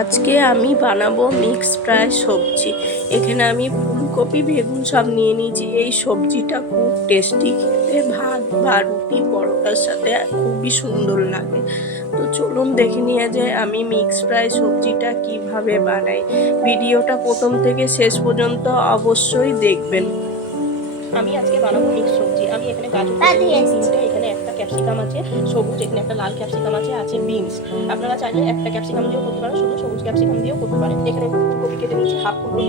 আজকে আমি বানাবো মিক্স ফ্রাই সবজি। এখানে আমি ফুলকপি বেগুন সব নিয়ে নিয়েছি। এই সবজিটা খুব টেস্টি, খেতে ভাত বা রুটি পরোটার সাথে খুবই সুন্দর লাগে। তো চলুন দেখে নিয়ে যাই আমি মিক্স ফ্রাই সবজিটা কিভাবে বানাই। ভিডিওটা প্রথম থেকে শেষ পর্যন্ত অবশ্যই দেখবেন। আমি আজকে বানাবো মিক্স সবজি। আমি এখানে গাজর তিনটে, এখানে একটা ক্যাপসিকাম আছে সবুজ, এখানে একটা লাল ক্যাপসিকাম আছে বিনস। আপনারা চাইলে একটা ক্যাপসিকাম দিয়েও করতে পারেন, শুধু সবুজ ক্যাপসিকাম দিয়েও করতে পারেন। এখানে ফুলকপি কেটে নিয়েছি, হাফ ফুলকপি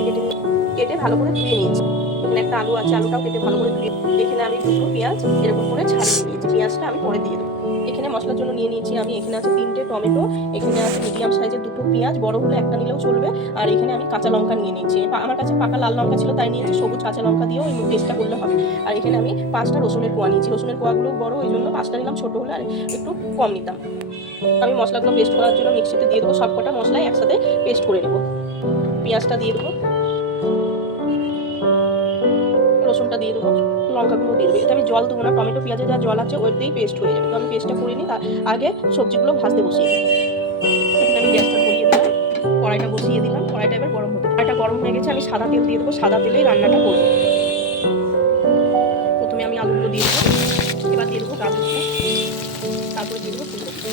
কেটে ভালো করে ধুয়ে নিয়েছি। এখানে একটা আলু আছে, আলুটাও কেটে ভালো করে ধুয়ে। এখানে আমি দুটো পেঁয়াজ এরকম করে ছাড়িয়ে নিয়েছি, পেঁয়াজটা আমি পরে দিয়ে দেবো। এখানে মশলার জন্য নিয়ে নিয়েছি আমি, এখানে আছে 3টে টমেটো, এখানে আছে মিডিয়াম সাইজের 2টো পেঁয়াজ, বড় হলে একটা নিলেও চলবে। আর এখানে আমি কাঁচা লঙ্কা নিয়ে নিয়েছি, আমার কাছে পাকা লাল লঙ্কা ছিল তাই নিয়েছি, সবুজ কাঁচা লঙ্কা দিয়েও এই টেস্টটা করলে হবে। আর এখানে আমি 5টা রসুনের কোয়া নিয়েছি, রসুনের কোয়াগুলো বড়, ওই জন্য 5টা নিলাম, ছোটো হলে আর একটু কম নিতাম। আমি মশলাগুলো পেস্ট করার জন্য মিক্সিতে দিয়ে দেবো, সবকটা মশলাই একসাথে পেস্ট করে নেবো। পেঁয়াজটা দিয়ে দেবো, রসুনটা দিয়ে দেবো, লঙ্কাগুলো দিয়ে দেবো। এতে আমি জল দেবো না, টমেটো পেঁয়াজে যা জল আছে ওইতেই পেস্ট হয়ে যাবে। তো আমি পেস্টটা করে নিই, তার আগে সবজিগুলো ভাজতে বসিয়ে দিই। এখানে আমি গ্যাসটা ধরিয়ে দিলাম, কড়াইটা বসিয়ে দিলাম, কড়াইটা এবার গরম হতে, কড়াইটা গরম হয়ে গেছে, আমি সাদা তেল দিয়ে দেবো, সাদা তেলেই রান্নাটা করবো। প্রথমে আমি আলুগুলো দিয়ে দেবো, এবার দিয়ে দেবো গাজরটা, তারপরে দিয়ে দেবো ফুলকপি।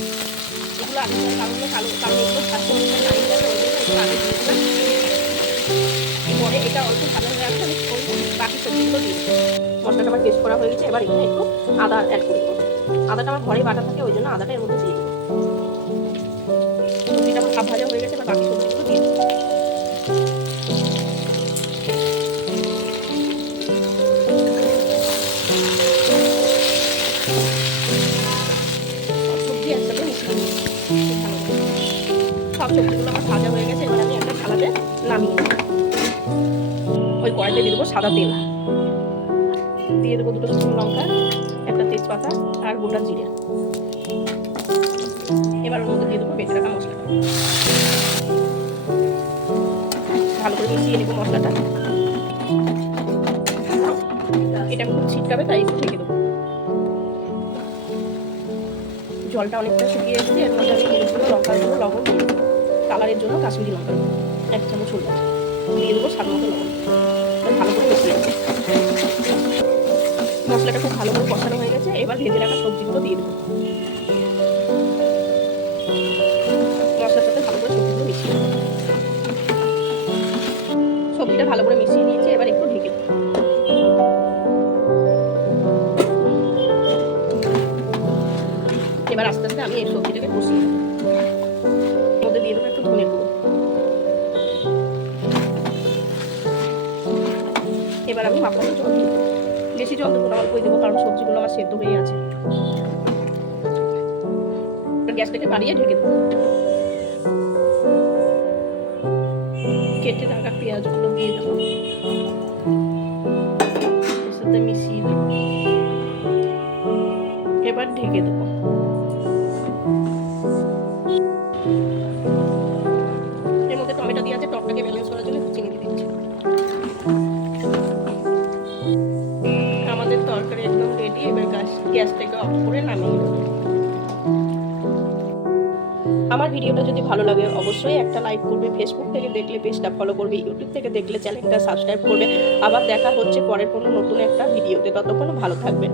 এগুলো আগে কারণ এগুলো ভাজতে অনেকটা টাইম লাগে, ওই জন্য একটু আগে দিয়ে দেবো। পরে এটা অল্প ভাজা হয়ে আসলে আমি বাকি সবজিগুলো দিয়ে দেবো। মশলাটা আমার পেস্ট করা হয়ে গেছে, এবার এখানে একটু আদা অ্যাড করে দেবো। আদাটা আমার ঘরে বাটা থাকে, ওই জন্য আদাটা এর মধ্যে দিয়ে দেবো। সবজিটা আমার হাফ ভাজা হয়ে গেছে, এবার বাকি সবজিগুলো দিয়ে দেবো। সবজি একসাথে মিশিয়ে নিই। সব সবজিগুলো আমার ভাজা হয়ে গেছে, এবার আমি একটা থালাতে নামিয়ে দেবো। ওই কড়াইতে দিয়ে দেবো সাদা তেল, দিয়ে দেবো 2টো শুকনো লঙ্কা, একটা তেজপাতা আর গোটা জিরে। এবার ওর মধ্যে দিয়ে দেবো বেটে রাখা মশলাটা, ভালো করে মিশিয়ে নেবো মশলাটা। এটা খুব ছিটকাবে তাই একটু ঢেকে দেবো। জলটা অনেকটা শুকিয়ে এসেছে, এর মধ্যে আমি হলুদ, লঙ্কার গুঁড়ো, লবণ দিয়ে দেবো। কালারের জন্য কাশ্মীরি লঙ্কার গুঁড়ো 1 চামচ হলুদ দিয়ে দেবো, স্বাদ মতো লবণ। ভালো করে মিশিয়ে নেবো। মশলাটা খুব ভালো করে কষানো হয়ে গেছে, এবার ভেজে রাখা সবজিগুলো দিয়ে দেবো। মশলার সাথে ভালো করে সবজিগুলো মিশিয়ে নেবো। সবজিটা ভালো করে মিশিয়ে নিয়েছি, এবার একটু ঢেকে দেবো। এবার আস্তে আস্তে আমি এই সবজিটাকে কষিয়ে নেবো। মধ্যে দিয়ে দেবো একটু ধনে গুঁড়ো। এবার আমি মাপানো জল দিয়ে দেবো, বেশি জল দেবো না, অল্পই দেবো, কারণ সবজিগুলো আমার সেদ্ধ হয়ে আছে। গ্যাসটাকে বাড়িয়ে ঢেকে দেবো। কেটে রাখা পেঁয়াজগুলো দিয়ে দেবো, এর সাথে মিশিয়ে দেবো, এবার ঢেকে দেবো। এর মধ্যে টমেটো দিয়ে আছে, টকটাকে ব্যালেন্স করার জন্য চিনি দিয়ে দিচ্ছি। আমাদের তরকারি একদম রেডি, এবার গ্যাসটাকে অফ করে নামিয়ে দেবো। আমার ভিডিওটা যদি ভালো লাগে অবশ্যই একটা লাইক করবে, ফেসবুক থেকে দেখলে পেজটা ফলো করবে, ইউটিউব থেকে দেখলে চ্যানেলটা সাবস্ক্রাইব করবে। আবার দেখা হচ্ছে পরের কোনো নতুন একটা ভিডিওতে, ততক্ষণ ভালো থাকবেন।